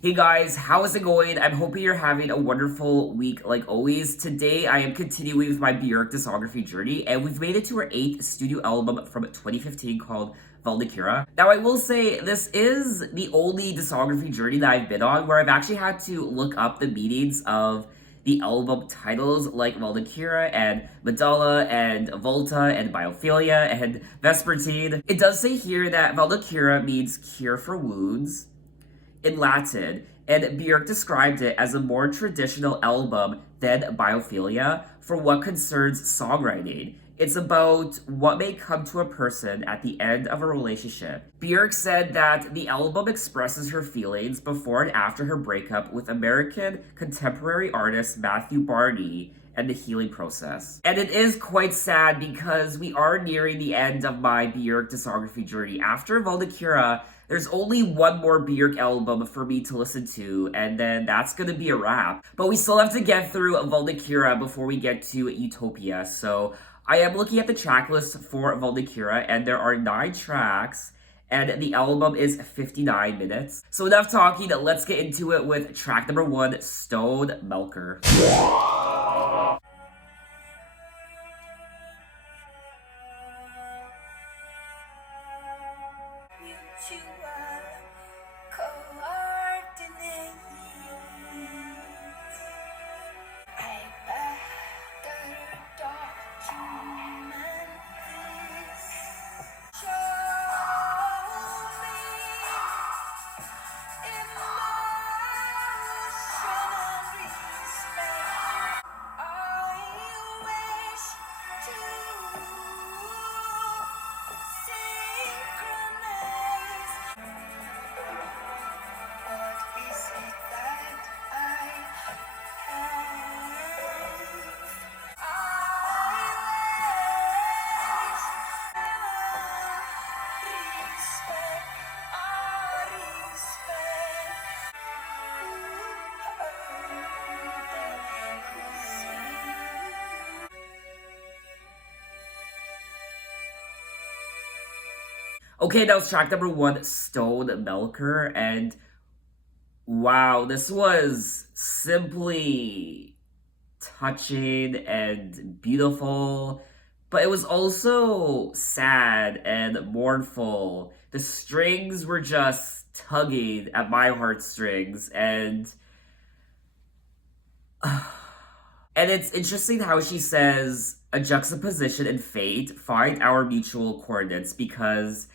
Hey guys, how is it going? I'm hoping you're having a wonderful week like always. Today I am continuing with my Bjork discography journey, and we've made it to her 8th studio album from 2015 called Vulnicura. Now I will say this is the only discography journey that I've been on where I've actually had to look up the meanings of the album titles like Voldakira and Medulla and Volta and Biophilia and Vespertine. It does say here that Voldakira means cure for wounds in Latin, and Björk described it as a more traditional album than Biophilia for what concerns songwriting. It's about what may come to a person at the end of a relationship. Björk said that the album expresses her feelings before and after her breakup with American contemporary artist Matthew Barney and the healing process. And it is quite sad because we are nearing the end of my Björk discography journey. After Voldakira, there's only one more Björk album for me to listen to, and then that's gonna be a wrap. But we still have to get through Voldakira before we get to Utopia, so I am looking at the track list for Voldakira, and there are 9 tracks, and the album is 59 minutes. So enough talking, let's get into it with track number 1, Stone Melker. Okay, that was track number 1, Stone Melker, and wow, this was simply touching and beautiful, but it was also sad and mournful. The strings were just tugging at my heartstrings, and it's interesting how she says a juxtaposition and fate find our mutual coordinates, because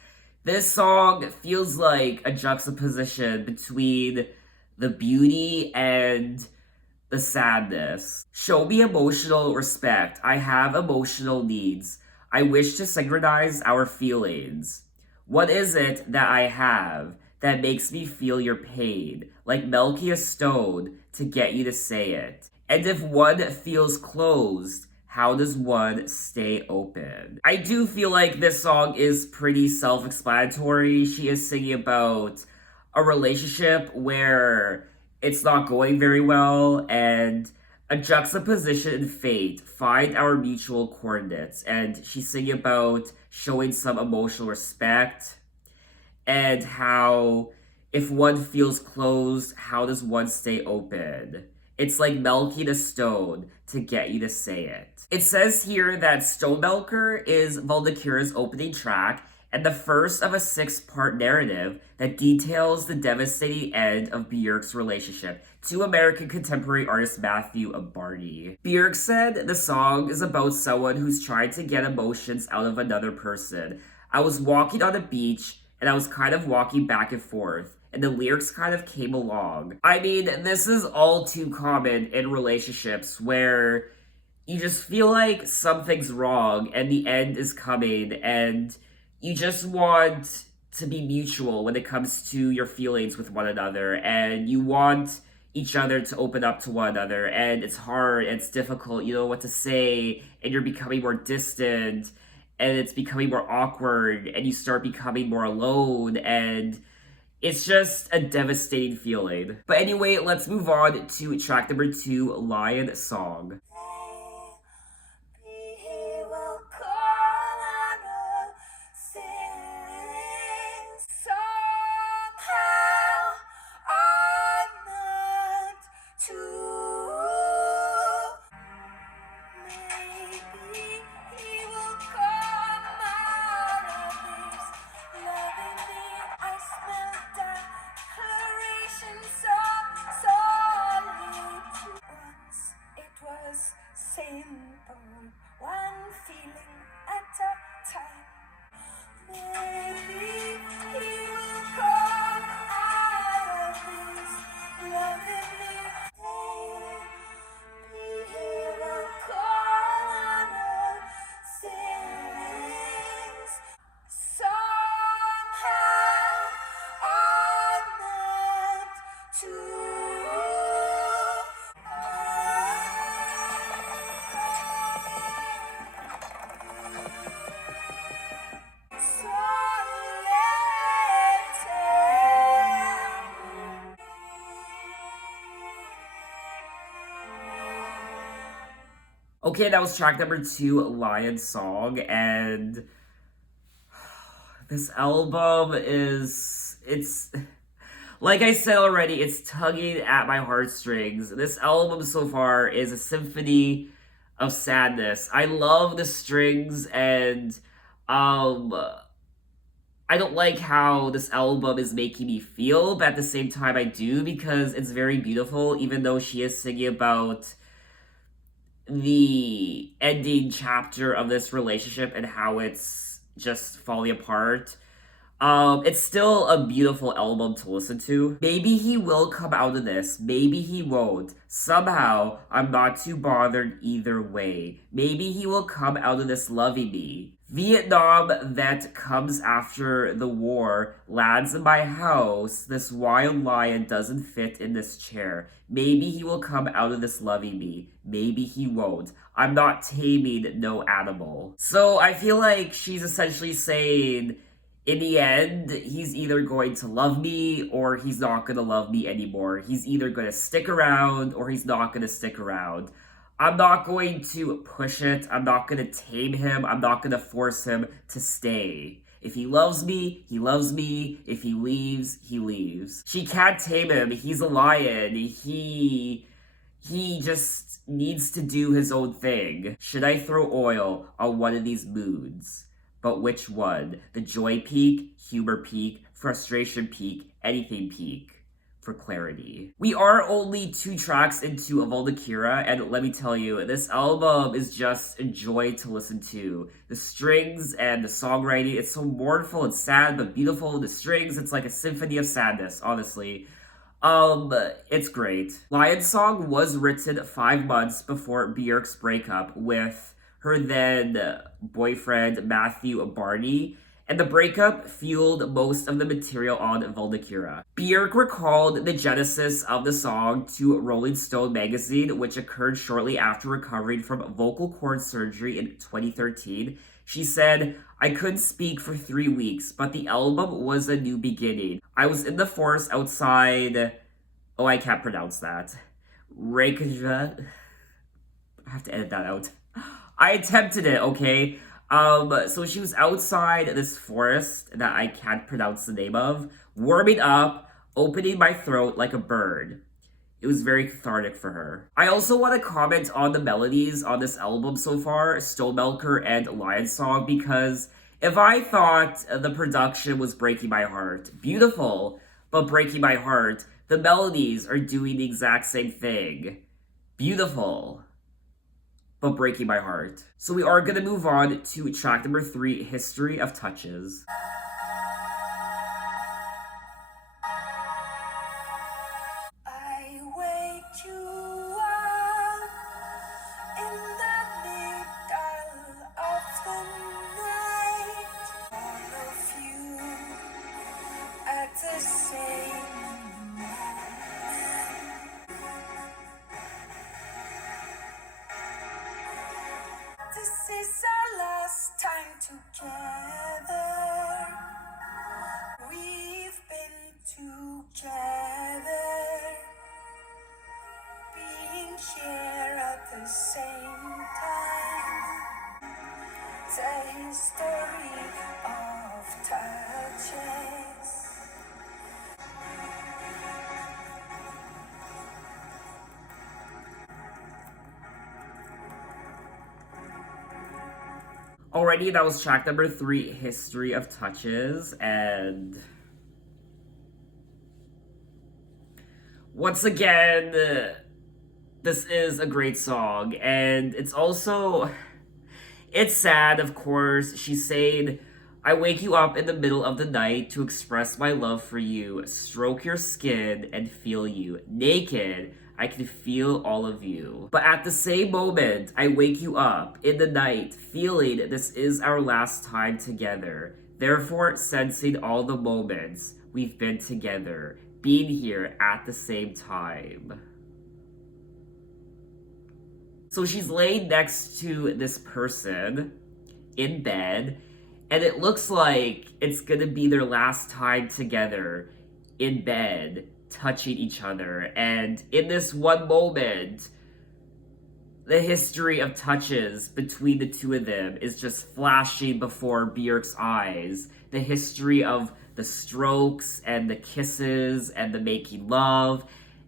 this song feels like a juxtaposition between the beauty and the sadness. Show me emotional respect. I have emotional needs. I wish to synchronize our feelings. What is it that I have that makes me feel your pain, like milky a stone, to get you to say it? And if one feels closed, how does one stay open? I do feel like this song is pretty self-explanatory. She is singing about a relationship where it's not going very well, and a juxtaposition in fate find our mutual coordinates. And she's singing about showing some emotional respect, and how if one feels closed, how does one stay open? It's like milking a stone to get you to say it. It says here that Stone Melker is Voldakira's opening track and the first of a 6-part narrative that details the devastating end of Björk's relationship to American contemporary artist Matthew Barney. Björk said the song is about someone who's trying to get emotions out of another person. I was walking on a beach and I was kind of walking back and forth, and the lyrics kind of came along. I mean, this is all too common in relationships where you just feel like something's wrong and the end is coming, and you just want to be mutual when it comes to your feelings with one another, and you want each other to open up to one another, and it's hard, it's difficult, you know what to say, and you're becoming more distant, and it's becoming more awkward, and you start becoming more alone, and it's just a devastating feeling. But anyway, let's move on to track number 2, Lion Song. Okay, that was track number 2, Lion Song, and this album it's like I said already, it's tugging at my heartstrings. This album so far is a symphony of sadness. I love the strings, and um I don't like how this album is making me feel, but at the same time I do, because it's very beautiful, even though she is singing about the ending chapter of this relationship and how it's just falling apart. It's still a beautiful album to listen to. Maybe he will come out of this. Maybe he won't. Somehow, I'm not too bothered either way. Maybe he will come out of this loving me. Vietnam that comes after the war lands in my house. This wild lion doesn't fit in this chair. Maybe he will come out of this loving me. Maybe he won't. I'm not taming no animal. So I feel like she's essentially saying, in the end, he's either going to love me or he's not going to love me anymore. He's either going to stick around or he's not going to stick around. I'm not going to push it. I'm not going to tame him. I'm not going to force him to stay. If he loves me, he loves me. If he leaves, he leaves. She can't tame him. He's a lion. He just needs to do his own thing. Should I throw oil on one of these moods? But which one? The joy peak, humor peak, frustration peak, anything peak? For clarity. We are only 2 tracks into a Voldakira, and let me tell you, this album is just a joy to listen to. The strings and the songwriting, it's so mournful and sad, but beautiful. The strings, it's like a symphony of sadness, honestly. It's great. Lion Song was written 5 months before Björk's breakup with her then boyfriend Matthew Barney, and the breakup fueled most of the material on Vulnicura. Björk recalled the genesis of the song to Rolling Stone magazine, which occurred shortly after recovering from vocal cord surgery in 2013. She said, "I couldn't speak for 3 weeks, but the album was a new beginning. I was in the forest outside..." Oh, I can't pronounce that. Reykjavik. I have to edit that out. I attempted it, okay? So she was outside this forest that I can't pronounce the name of, warming up, opening my throat like a bird. It was very cathartic for her. I also want to comment on the melodies on this album so far, Stonemelker and Lion Song, because if I thought the production was breaking my heart, beautiful, but breaking my heart, the melodies are doing the exact same thing. Beautiful, but breaking my heart. So we are going to move on to track number 3, History of Touches. I wake you up in the middle of the night. All of you at the same This is our last time together. We've been together, being here at the same time. The history of touches. Alrighty, that was track number 3, History of Touches, and once again, this is a great song, and it's sad, of course. She's saying, "I wake you up in the middle of the night to express my love for you, stroke your skin and feel you. Naked, I can feel all of you. But at the same moment, I wake you up in the night, feeling this is our last time together. Therefore, sensing all the moments we've been together, being here at the same time." So she's laying next to this person in bed, and it looks like it's gonna be their last time together in bed, touching each other. And in this one moment, The history of touches between the two of them is just flashing before Björk's eyes. The history of the strokes and the kisses and the making love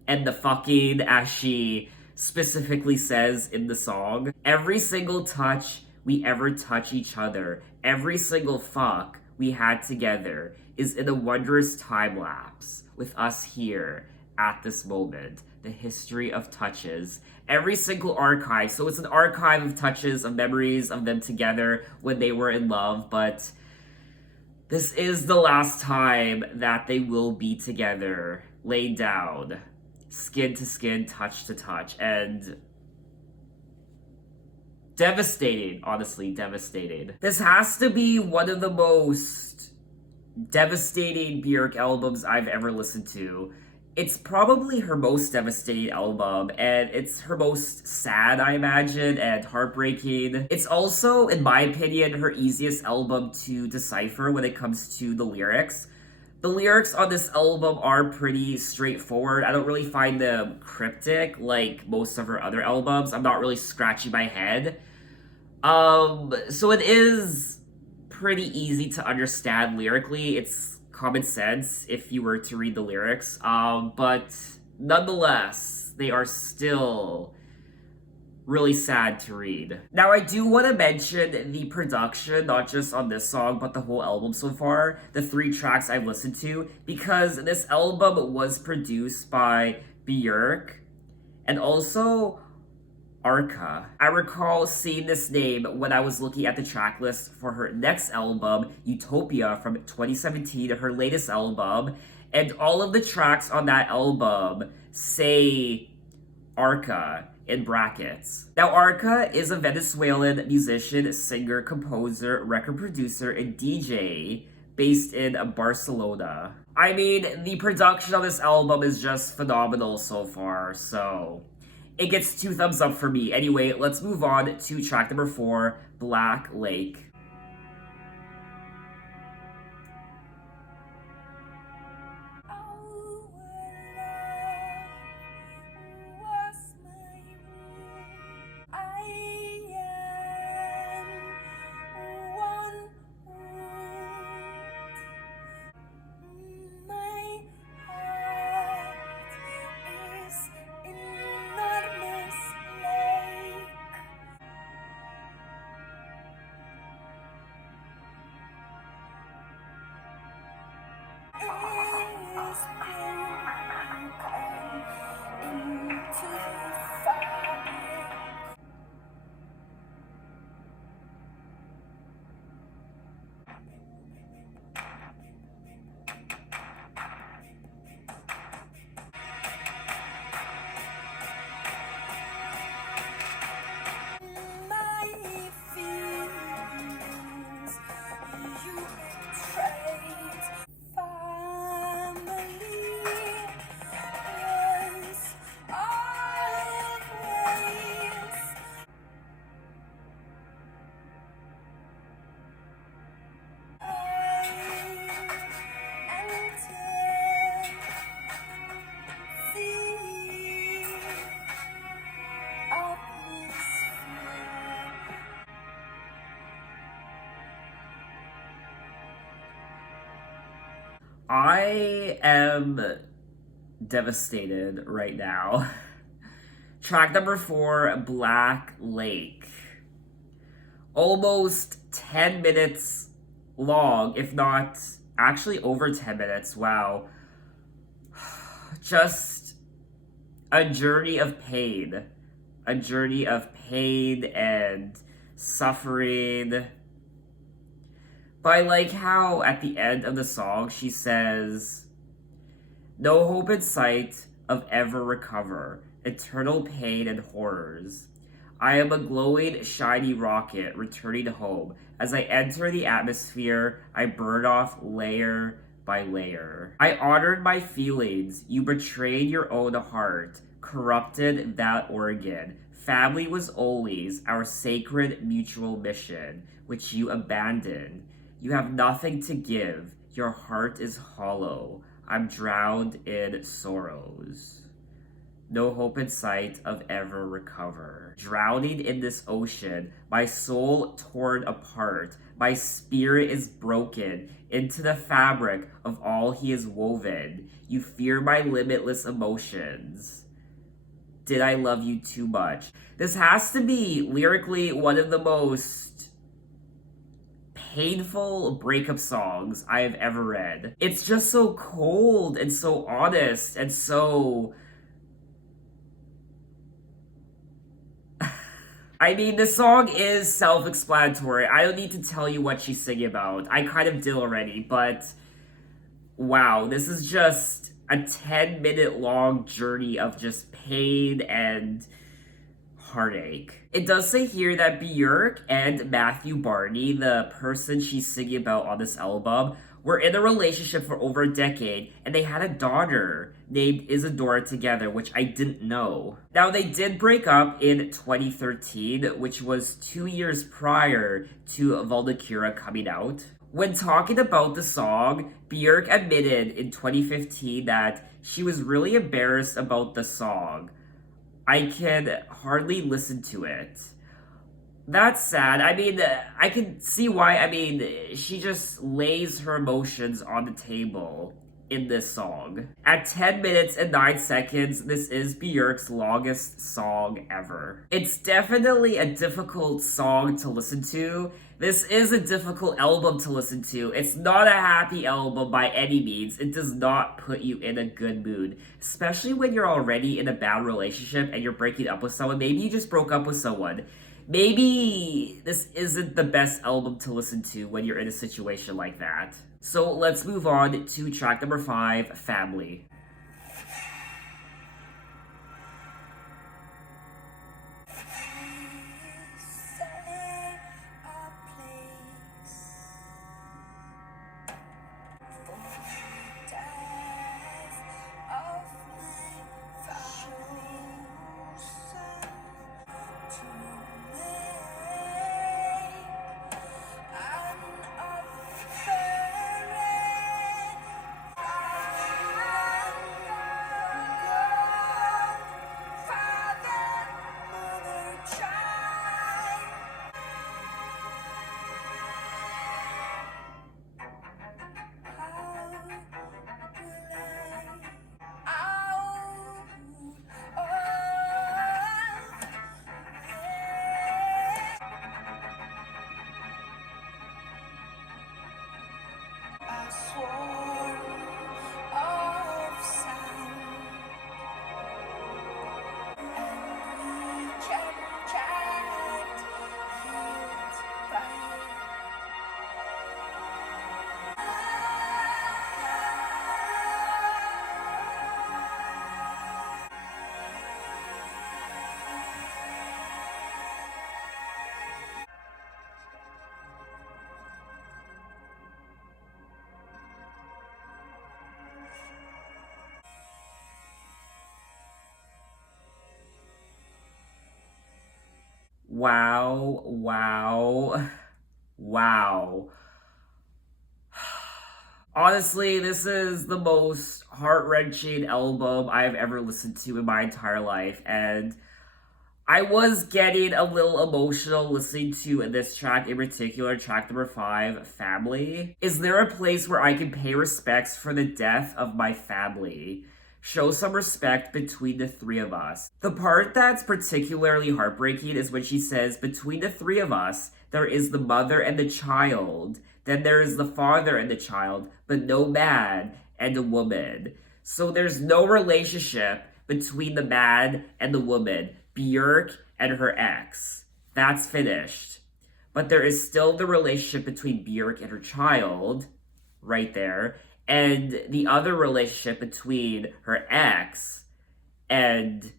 and the fucking, as she specifically says in the song. Every single touch we ever touch each other, every single fuck we had together is in a wondrous time lapse with us here at this moment. The history of touches. Every single archive. So it's an archive of touches, of memories of them together when they were in love, but this is the last time that they will be together, laid down, skin to skin, touch to touch, and devastating, honestly, devastating. This has to be one of the most devastating Björk albums I've ever listened to. It's probably her most devastating album, and it's her most sad, I imagine, and heartbreaking. It's also, in my opinion, her easiest album to decipher when it comes to the lyrics. The lyrics on this album are pretty straightforward. I don't really find them cryptic like most of her other albums. I'm not really scratching my head. So it is pretty easy to understand lyrically. It's common sense if you were to read the lyrics. But nonetheless, they are still really sad to read. Now, I do want to mention the production, not just on this song, but the whole album so far, the 3 tracks I've listened to, because this album was produced by Björk and also Arca. I recall seeing this name when I was looking at the track list for her next album, Utopia, from 2017, her latest album, and all of the tracks on that album say Arca in brackets. Now, Arca is a Venezuelan musician, singer, composer, record producer, and DJ based in Barcelona. I mean, the production on this album is just phenomenal so far, so it gets 2 thumbs up for me. Anyway, let's move on to track number 4, Black Lake. I am devastated right now. Track number 4, Black Lake. Almost 10 minutes long, if not actually over 10 minutes. Wow. Just a journey of pain. A journey of pain and suffering. But I like how at the end of the song she says, "No hope in sight of ever recover, eternal pain and horrors. I am a glowing, shiny rocket returning home. As I enter the atmosphere, I burn off layer by layer. I honored my feelings. You betrayed your own heart, corrupted that organ. Family was always our sacred mutual mission, which you abandoned. You have nothing to give. Your heart is hollow. I'm drowned in sorrows." no hope in sight of ever recover. Drowning in this ocean, my soul torn apart, my spirit is broken into the fabric of all he is woven. You fear my limitless emotions. Did I love you too much? This has to be lyrically one of the most painful breakup songs I have ever read. It's just so cold and so honest and so. I mean, the song is self explanatory. I don't need to tell you what she's singing about. I kind of did already, but wow, this is just a 10-minute long journey of just pain and heartache. It does say here that Björk and Matthew Barney, the person she's singing about on this album, were in a relationship for over a decade and they had a daughter named Isadora together, which I didn't know. Now, they did break up in 2013, which was 2 years prior to Vulnicura coming out. When talking about the song, Björk admitted in 2015 that she was really embarrassed about the song. I can hardly listen to it. That's sad. I mean, I can see why. I mean, she just lays her emotions on the table in this song. At 10 minutes and 9 seconds, this is Björk's longest song ever. It's definitely a difficult song to listen to. This is a difficult album to listen to. It's not a happy album by any means. It does not put you in a good mood, especially when you're already in a bad relationship and you're breaking up with someone. Maybe you just broke up with someone. Maybe this isn't the best album to listen to when you're in a situation like that. So let's move on to track number 5, Family. Wow, wow, wow. Honestly, this is the most heart-wrenching album I've ever listened to in my entire life, and I was getting a little emotional listening to this track in particular, track number 5, Family. Is there a place where I can pay respects for the death of my family? Show some respect between the three of us. The part that's particularly heartbreaking is when she says, between the three of us, there is the mother and the child. Then there is the father and the child, but no man and a woman. So there's no relationship between the man and the woman. Björk and her ex. That's finished. But there is still the relationship between Björk and her child, right there, and the other relationship between her ex and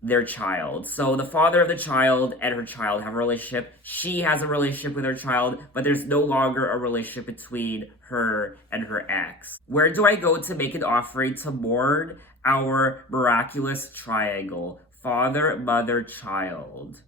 their child. So the father of the child and her child have a relationship. She has a relationship with her child, but there's no longer a relationship between her and her ex. Where do I go to make an offering to mourn our miraculous triangle? Father, mother, child.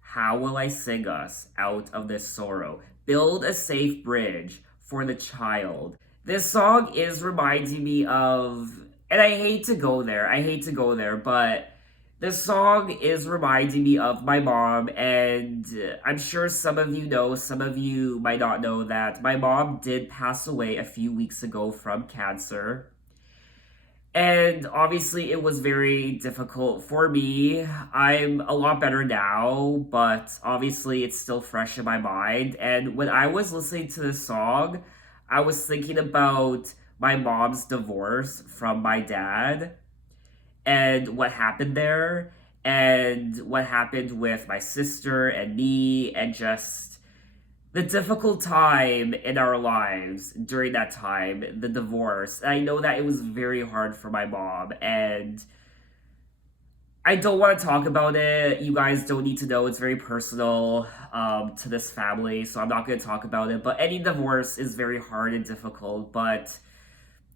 How will I sing us out of this sorrow? Build a safe bridge for the child. This song is reminding me of, and I hate to go there, but This song is reminding me of my mom, and I'm sure some of you know, some of you might not know that my mom did pass away a few weeks ago from cancer. And obviously, it was very difficult for me. I'm a lot better now, but obviously, it's still fresh in my mind. And when I was listening to this song, I was thinking about my mom's divorce from my dad and what happened there, and what happened with my sister and me, and just the difficult time in our lives during that time, the divorce. And I know that it was very hard for my mom, and I don't want to talk about it. You guys don't need to know. It's very personal to this family, so I'm not going to talk about it. But any divorce is very hard and difficult, but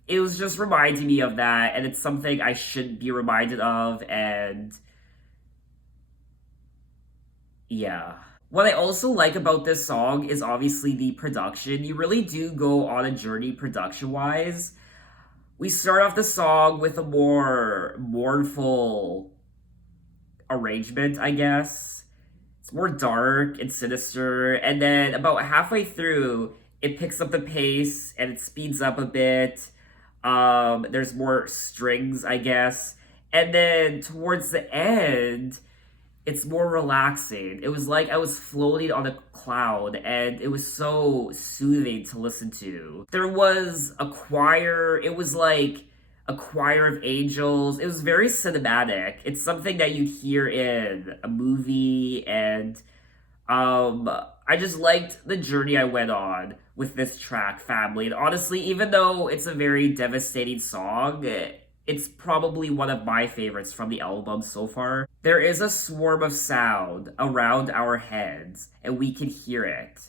it was just reminding me of that, and it's something I should be reminded of, and yeah. What I also like about this song is obviously the production. You really do go on a journey production wise. We start off the song with a more mournful arrangement, I guess. It's more dark and sinister, and then about halfway through, it picks up the pace and it speeds up a bit. There's more strings, I guess. And then towards the end, it's more relaxing. It was like I was floating on a cloud, and it was so soothing to listen to. There was a choir, it was like a choir of angels. It was very cinematic. It's something that you'd hear in a movie, and I just liked the journey I went on with this track, Family. And honestly, even though it's a very devastating song, it's probably one of my favorites from the album so far. There is a swarm of sound around our heads, and we can hear it,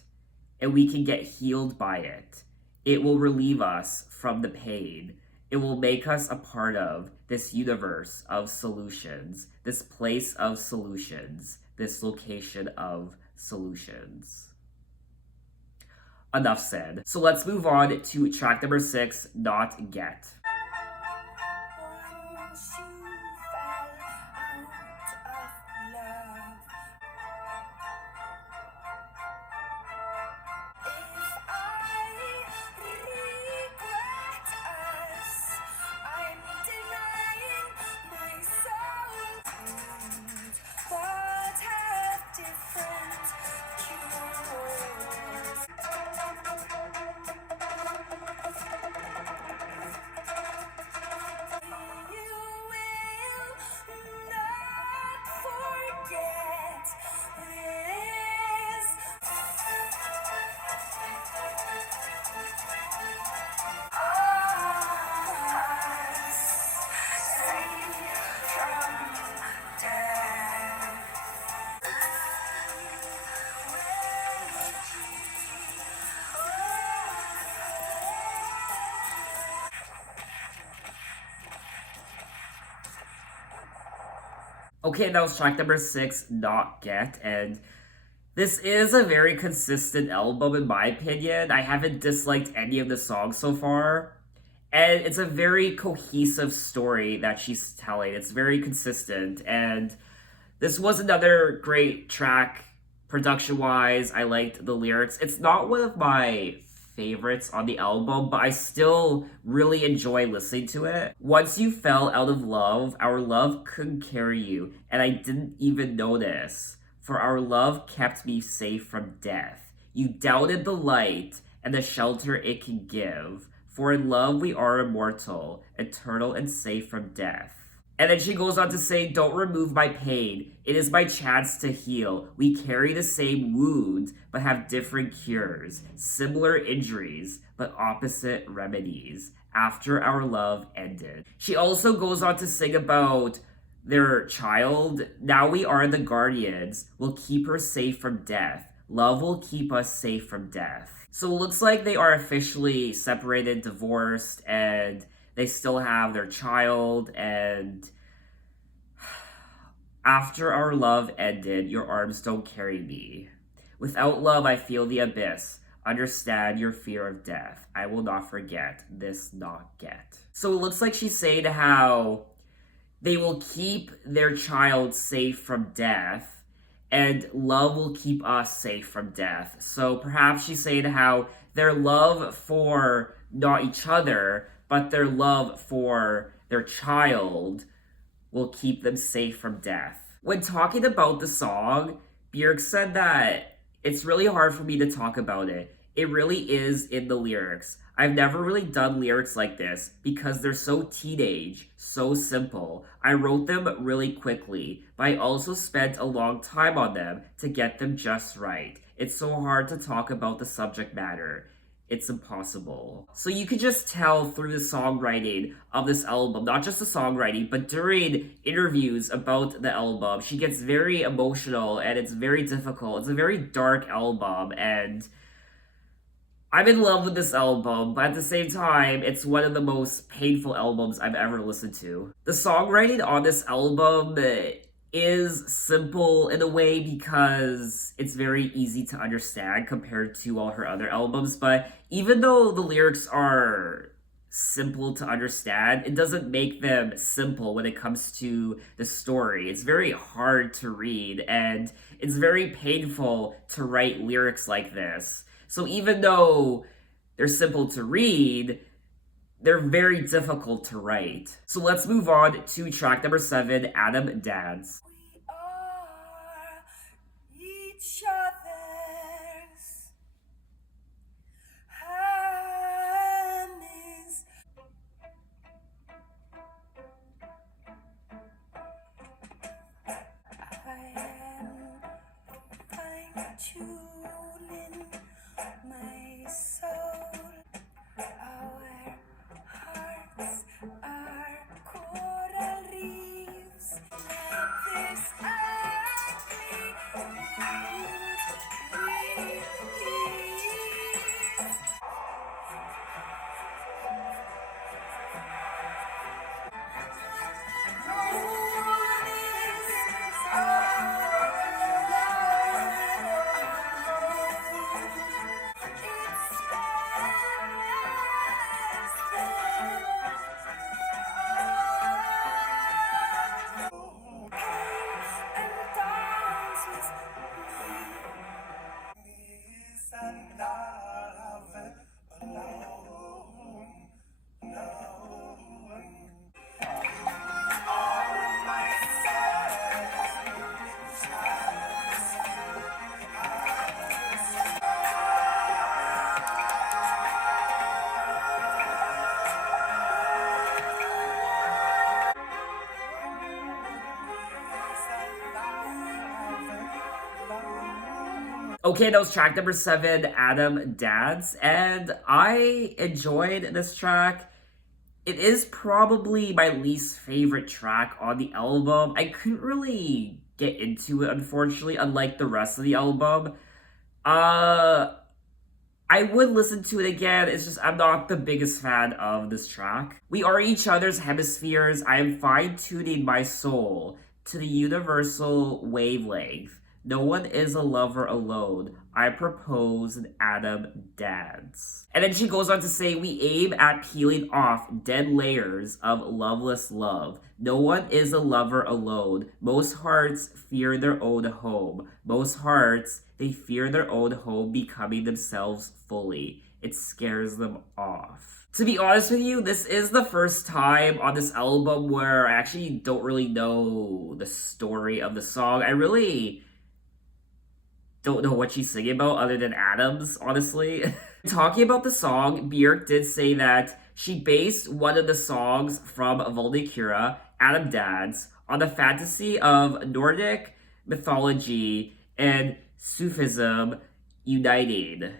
and we can get healed by it. It will relieve us from the pain. It will make us a part of this universe of solutions, this place of solutions, this location of solutions. Enough said. So let's move on to track number 6, Not Get. Once you fell out of love, if I regret us, I'm denying myself wounds, but have different cures. You will not forget this. Okay, that was track number 6, Not Get, and this is a very consistent album in my opinion. I haven't disliked any of the songs so far. And it's a very cohesive story that she's telling. It's very consistent. And this was another great track, production wise. I liked the lyrics. It's not one of my favorites on the album, but I still really enjoy listening to it. Once you fell out of love, our love couldn't carry you, and I didn't even notice. For our love kept me safe from death. You doubted the light and the shelter it can give. For in love we are immortal, eternal and safe from death. And then she goes on to say, don't remove my pain. It is my chance to heal. We carry the same wounds, but have different cures. Similar injuries, but opposite remedies. After our love ended. She also goes on to sing about their child. Now we are the guardians. We'll keep her safe from death. Love will keep us safe from death. So it looks like they are officially separated, divorced, and they still have their child. And after our love ended, your arms don't carry me. Without love, I feel the abyss. Understand your fear of death. I will not forget this, not get. So it looks like she's saying how they will keep their child safe from death, and love will keep us safe from death. So perhaps she's saying how their love for not each other, but their love for their child will keep them safe from death. When talking about the song, Björk said that it's really hard for me to talk about it. It really is in the lyrics. I've never really done lyrics like this because they're so teenage, so simple. I wrote them really quickly, but I also spent a long time on them to get them just right. It's so hard to talk about the subject matter. It's impossible. So you could just tell through the songwriting of this album, not just the songwriting, but during interviews about the album, she gets very emotional and it's very difficult. It's a very dark album, and I'm in love with this album, but at the same time, it's one of the most painful albums I've ever listened to. The songwriting on this album is simple in a way because it's very easy to understand compared to all her other albums, but even though the lyrics are simple to understand, it doesn't make them simple when it comes to the story. It's very hard to read, and it's very painful to write lyrics like this. So even though they're simple to read, they're very difficult to write. So let's move on to track number 7, Adam Dance. We are each other's enemies. I am fine-tuning my soul. Our hearts are coral reefs. Let this Okay, that was track number 7, Adam Dance, and I enjoyed this track. It is probably my least favorite track on the album. I couldn't really get into it, unfortunately, unlike the rest of the album. Uh, I would listen to it again, it's just I'm not the biggest fan of this track. We are each other's hemispheres. I am fine-tuning my soul to the universal wavelength. No one is a lover alone. I propose an Adam dance. And then she goes on to say, we aim at peeling off dead layers of loveless love. No one is a lover alone. Most hearts fear their own home. Most hearts, they fear their own home becoming themselves fully. It scares them off. To be honest with you, this is the first time on this album where I actually don't really know the story of the song. I really don't know what she's singing about other than Adams, honestly. Talking about the song, Björk did say that she based one of the songs from Vulnicura, Adam Dance, on the fantasy of Nordic mythology and Sufism uniting.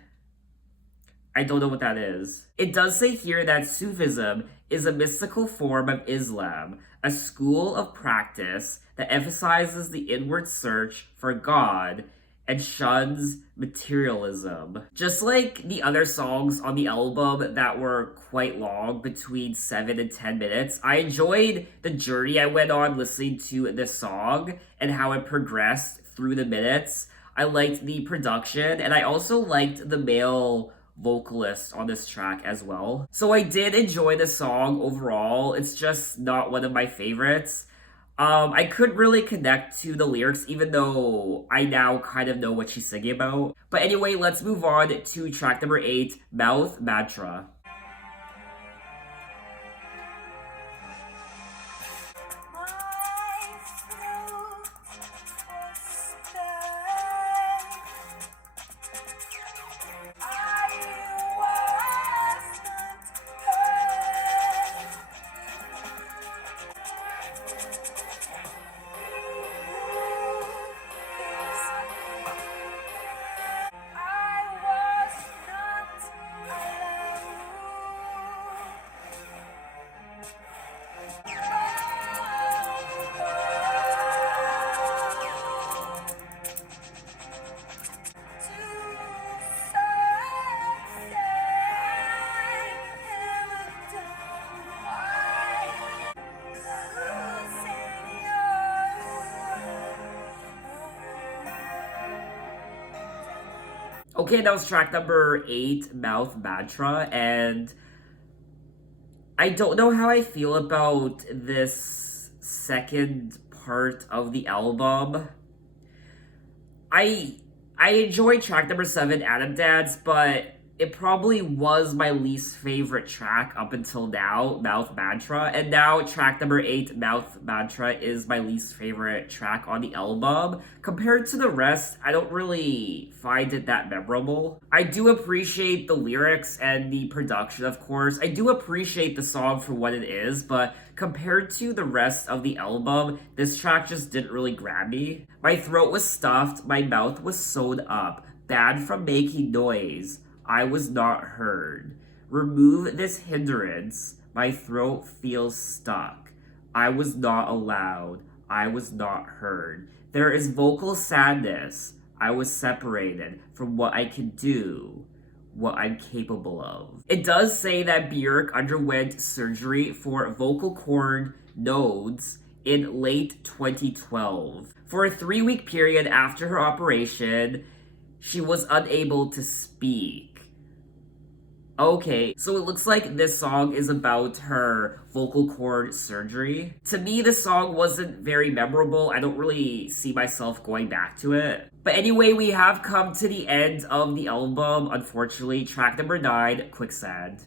I don't know what that is. It does say here that Sufism is a mystical form of Islam, a school of practice that emphasizes the inward search for God and shuns materialism. Just like the other songs on the album that were quite long, between 7 and 10 minutes, I enjoyed the journey I went on listening to this song and how it progressed through the minutes. I liked the production, and I also liked the male vocalist on this track as well. So I did enjoy the song overall. It's just not one of my favorites. I couldn't really connect to the lyrics, even though I now kind of know what she's singing about. But anyway, let's move on to track number 8, Mouth Mantra. Okay, that was track number 8, Mouth Mantra, and I don't know how I feel about this second part of the album. I I enjoyed track number 7, Adam Dance, but it probably was my least favorite track up until now, Mouth Mantra. And now track number 8, Mouth Mantra, is my least favorite track on the album. Compared to the rest, I don't really find it that memorable. I do appreciate the lyrics and the production, of course. I do appreciate the song for what it is, but compared to the rest of the album, this track just didn't really grab me. My throat was stuffed, my mouth was sewed up, banned from making noise. I was not heard. Remove this hindrance. My throat feels stuck. I was not allowed. I was not heard. There is vocal sadness. I was separated from what I can do, what I'm capable of. It does say that Björk underwent surgery for vocal cord nodes in late 2012. For a 3-week period after her operation, she was unable to speak. Okay, so it looks like this song is about her vocal cord surgery. To me, this song wasn't very memorable. I don't really see myself going back to it. But anyway, we have come to the end of the album, unfortunately. Track number 9, Quicksand.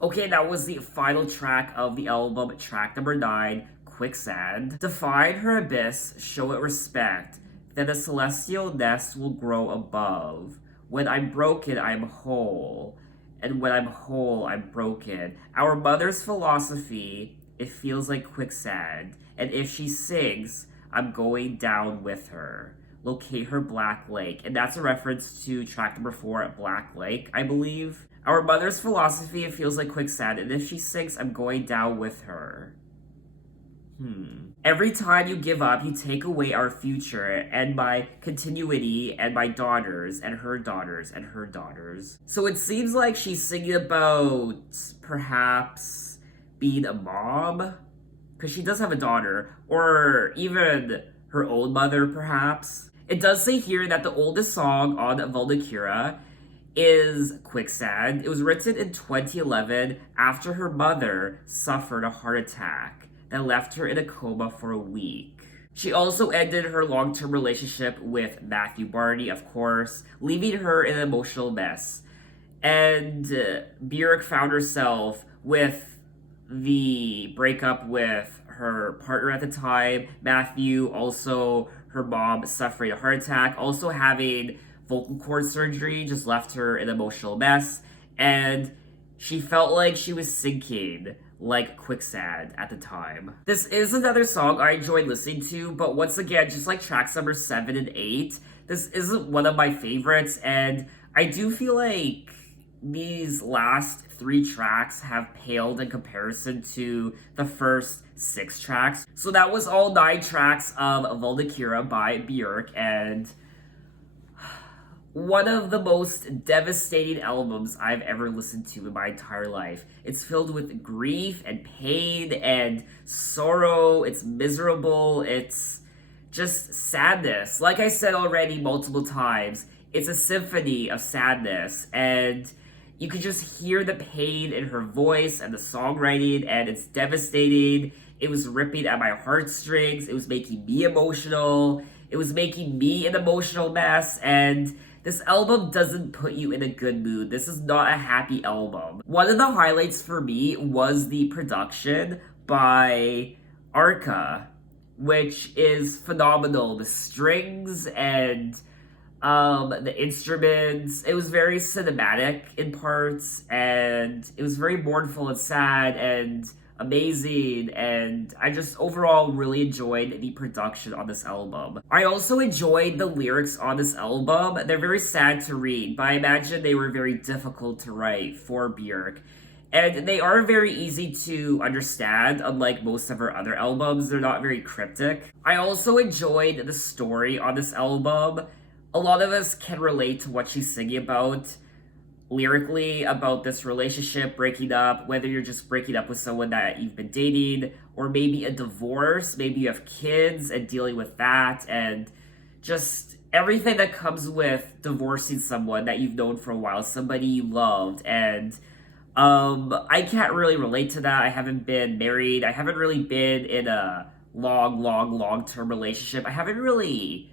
Okay, that was the final track of the album, track number 9, Quicksand. Define her abyss, show it respect, then a celestial nest will grow above. When I'm broken, I'm whole, and when I'm whole, I'm broken. Our mother's philosophy, it feels like quicksand, and if she sings, I'm going down with her. Locate her Black Lake. And that's a reference to track number 4, Black Lake, I believe. Our mother's philosophy, it feels like quicksand, and if she sinks, I'm going down with her. Every time you give up, you take away our future and my continuity and my daughters and her daughters and her daughters. So it seems like she's singing about perhaps being a mom, because she does have a daughter, or even her own mother, perhaps. It does say here that the oldest song on Vulnicura is Quicksand. It was written in 2011 after her mother suffered a heart attack that left her in a coma for a week. She also ended her long-term relationship with Matthew Barney, of course, leaving her in an emotional mess. And Björk found herself with the breakup with her partner at the time, Matthew, also her mom suffering a heart attack, also having vocal cord surgery just left her an emotional mess, and she felt like she was sinking like Quicksand at the time. This is another song I enjoyed listening to, but once again, just like tracks number 7 and 8, this isn't one of my favorites, and I do feel like these last 3 tracks have paled in comparison to the first 6 tracks. So that was all 9 tracks of Vulnicura by Björk, and one of the most devastating albums I've ever listened to in my entire life. It's filled with grief and pain and sorrow. It's miserable. It's just sadness. Like I said already multiple times, it's a symphony of sadness, and you could just hear the pain in her voice and the songwriting, and it's devastating. It was ripping at my heartstrings. It was making me emotional. It was making me an emotional mess, and this album doesn't put you in a good mood. This is not a happy album. One of the highlights for me was the production by Arca, which is phenomenal. The strings and the instruments, it was very cinematic in parts, and it was very mournful and sad and amazing, and I just overall really enjoyed the production on this album. I also enjoyed the lyrics on this album. They're very sad to read, but I imagine they were very difficult to write for Björk. And they are very easy to understand, unlike most of her other albums. They're not very cryptic. I also enjoyed the story on this album. A lot of us can relate to what she's singing about lyrically, about this relationship breaking up, whether you're just breaking up with someone that you've been dating, or maybe a divorce, maybe you have kids and dealing with that, and just everything that comes with divorcing someone that you've known for a while, somebody you loved. And I can't really relate to that. I haven't been married. I haven't really been in a long-term relationship. I haven't really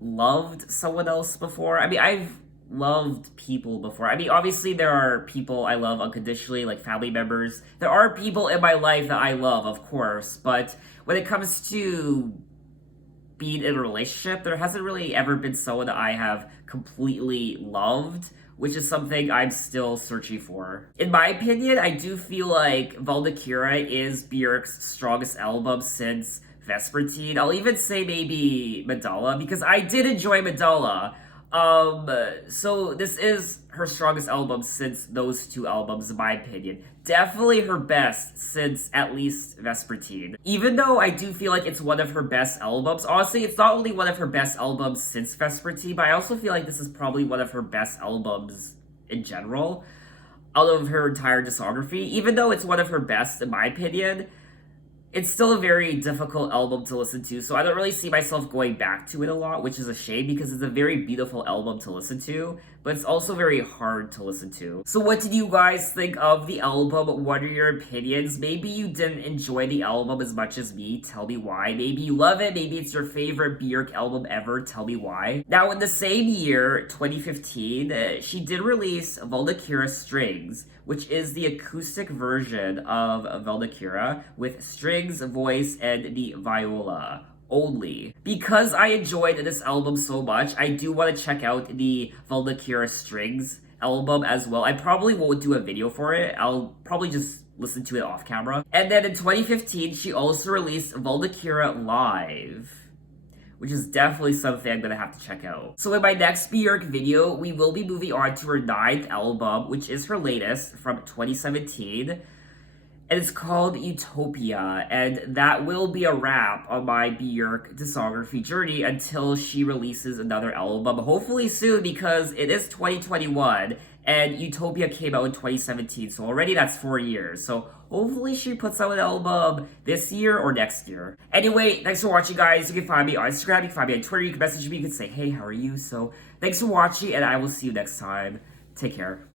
loved someone else before. I mean, I've loved people before. I mean, obviously there are people I love unconditionally, like family members. There are people in my life that I love, of course, but when it comes to being in a relationship, there hasn't really ever been someone that I have completely loved, which is something I'm still searching for. In my opinion, I do feel like Voldakira is Björk's strongest album since Vespertine. I'll even say maybe Medalla, because I did enjoy Medalla. So this is her strongest album since those 2 albums, in my opinion. Definitely her best since at least Vespertine. Even though I do feel like it's one of her best albums, honestly, it's not only one of her best albums since Vespertine, but I also feel like this is probably one of her best albums in general, out of her entire discography. Even though it's one of her best, in my opinion, it's still a very difficult album to listen to, so I don't really see myself going back to it a lot, which is a shame because it's a very beautiful album to listen to, but it's also very hard to listen to. So what did you guys think of the album? What are your opinions? Maybe you didn't enjoy the album as much as me. Tell me why. Maybe you love it. Maybe it's your favorite Björk album ever. Tell me why. Now, in the same year, 2015, she did release Vulnicura Strings, which is the acoustic version of Voldakira with strings, voice, and the viola only. Because I enjoyed this album so much, I do want to check out the Voldakira Strings album as well. I probably won't do a video for it. I'll probably just listen to it off camera. And then in 2015, she also released Voldakira Live, which is definitely something I'm gonna have to check out. So in my next Björk video, we will be moving on to her 9th album, which is her latest from 2017. And it's called Utopia, and that will be a wrap on my Björk discography journey until she releases another album, hopefully soon, because it is 2021, and Utopia came out in 2017, so already that's 4 years. So hopefully she puts out an album this year or next year. Anyway, thanks for watching, guys. You can find me on Instagram, you can find me on Twitter, you can message me, you can say, hey, how are you? So thanks for watching, and I will see you next time. Take care.